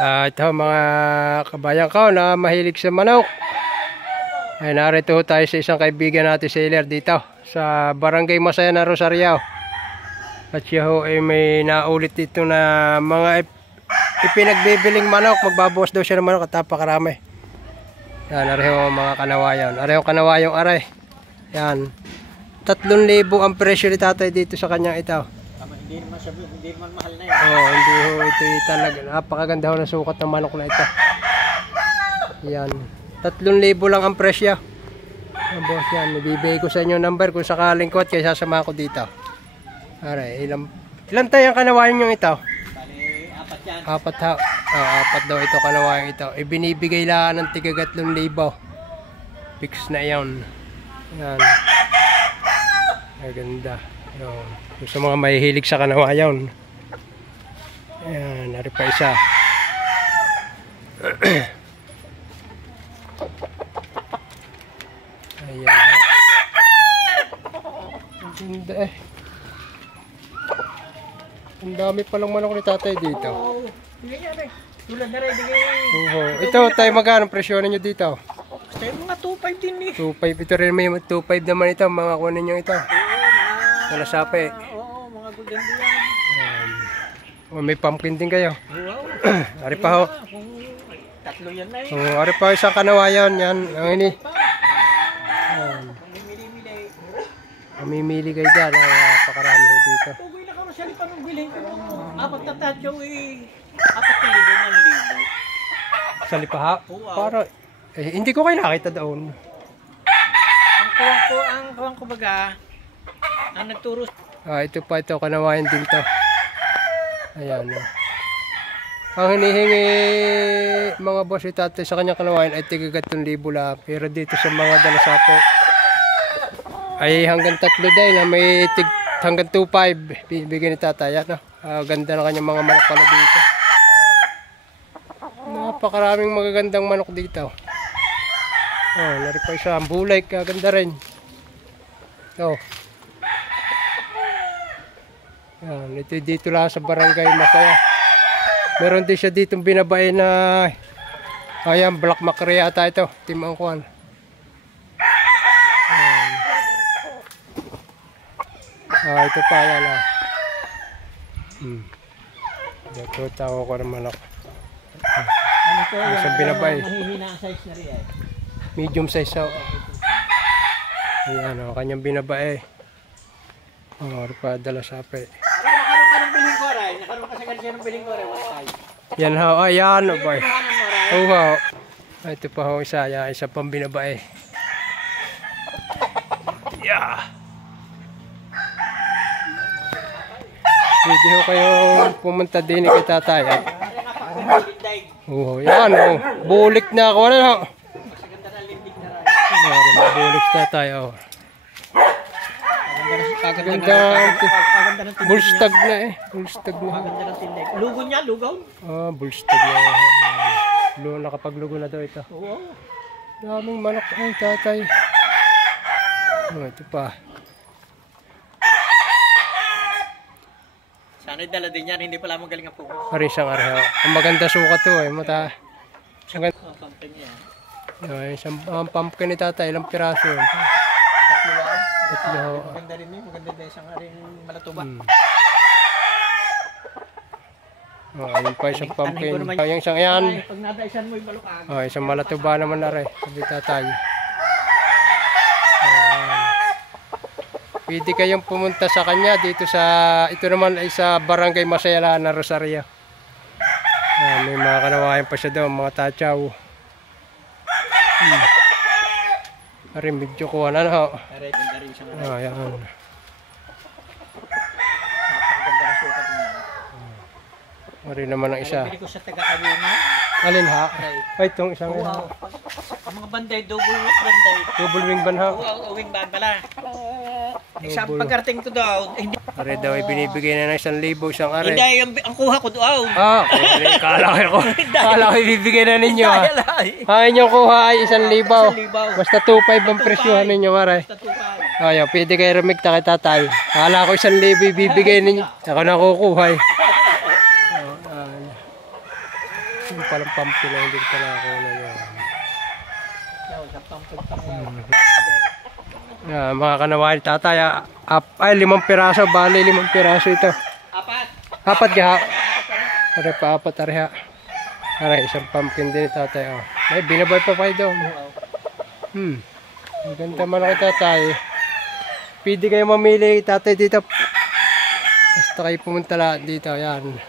Ito mga kabayan ko na mahilig sa manok. Ay narito tayo sa isang kaibigan natin sailor dito sa Barangay Masaya na Rosario. At siya ho ay may naulit dito na mga ipinagbibiling manok. Magbabawas daw siya ng manok at napakarami. Yan, areho mga kanawayan. Areho kanawayong aray. Yan. 3,000 ang presyo ni tatay dito sa kanyang ito. Hindi naman mahal na yan. Oh, hindi ho ito talaga. Napakaganda ho ng sukat ng manok na ito. Yan. 3,000 lang ang presyo. Boss yan. Ibibigay ko sa inyo number kung sakaling kuhat kaya sasama ko dito. Aray, ilan tayo ang kanawayan nyo ito? Bali, 4 yan. 4 ha. Oh, 4 daw ito kanawayan ito. Ibinibigay lang ng tiga 3,000. Fix na yan. Yan. Ay ganda. Yan. Sa mga mahihilig sa kanawayan. Ayan, nari pa isa. Ayan. Ang ganda eh. Ang dami palang manok ni tatay dito. Oo. Hindi yan eh. Tulad na rin. Ito tayo magkano presyo ninyo dito? Basta yung mga 2.5 din eh. 2.5. Ito rin may 2.5 naman ito. Mga kunin nyo ito. Wala sapi. Oo, mga golden yan. May pumpkin din kayo. Wow. Ari pa ho. 3 yan na eh. Ari pa isang kanawayan. Yan. Ang ini. Mamimili kayo dyan. Pakarami ho dito. Ugoy na kamo siya ni panunggiling ko. 4 na tatyo eh. 4,000 Sa lipaha? Para, hindi ko kayo nakita doon. Ang kuwang ko baga, ang nagturo. Ito pa ito, kanawayan din to. Ayan. Ang hinihingi mga boss itatay sa kanyang kanawayan ay tiga 3,000 lang. Pero dito sa mga dalasapo ay hanggang 3 dahil na may hanggang 2.5 bibigyan ni tatay. Ano? Ganda na kanyang mga manok pala dito. Napakaraming magagandang manok dito. Nari pa isa. Ang bulay, kaganda rin. Yan, ito dito lang sa Barangay Masaya. Meron din siya dito binabae na ayan, Black Macrae ata ito. Timang kuhan. Ito pa yan Ito tawag ko ng manok. Ano to? Isang binabae. Mahihina ang size na rin eh. Medium size siya. Ayan kanyang binabae. Padala sapi. Nakaroon ka ng biling ko rin. Nakaroon ka sa ganyan ng biling ko rin. Yan ho. Ayan o ba. Ito pa ho isa. Ayan, isa pang binabae. Yeah. Pwede ho kayo pumunta din kay tatay. Yan o. Bulik na ako. Ano ho? Bulik na tayo. Ganda. Bullstag na eh. Bullstag na. Lugo niya, lugaw? Bullstag na. Nakapaglugo na daw ito. Daming manok ay tatay. Ito pa. Sana'y dala din yan, hindi pala magaling ang pugo. Parisang areho. Ang maganda suka to eh. Ang pumpkin ni tatay, ilang piraso yun. 3. Maganda rin eh, maganda din isang aring malatuba. Ayun pa isang pumpkin. Yung isang yan. Pag nadaisan mo yung balukag. Isang malatuba naman na rin. Sabi tatay. Pwede kayong pumunta sa kanya dito sa, ito naman ay sa Barangay Masaya na Rosario. May mga kanawayan pa siya doon, mga tachaw. Ayan, medyo kuha na ho. Ayan. Ayan naman ang isa. Bili ko sa taga-Kawina. Alin ha? Ay, itong isang yan. Ang mga banday, double banday. Double wing ban ha? Wing ban pala. Isang pagkarating ko daw. Are daw ay binibigay na ng 1,000 isang are. Hindi, ang kuha ko daw. Kala ko ibibigay na ninyo ha. Ang inyong kuha ay 1,000. Basta 2.5 ang presyohan ninyo are. Ayaw, pwede kayo rumigta kay tatay. Kala ko 1,000 ibibigay ninyo. Ako na kukuha eh. Yung palang pumpkin na hindi ko pala ako na yan. Mga kanawain tatay, 5 piraso, bali 5 piraso ito. Apat gaha. Are pa apat are ha. Are isang pumpkin din tatay. Oh. Ay binabay pa kayo doon. Ang ganda man ako tatay. Pwede kayo mamili tatay dito. Basta kayo pumunta lahat dito. Yan.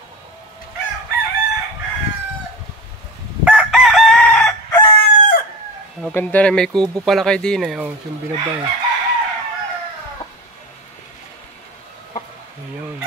Ang ganda na, may kubo pala kayo din eh. Oh, yung binabay. Ayun.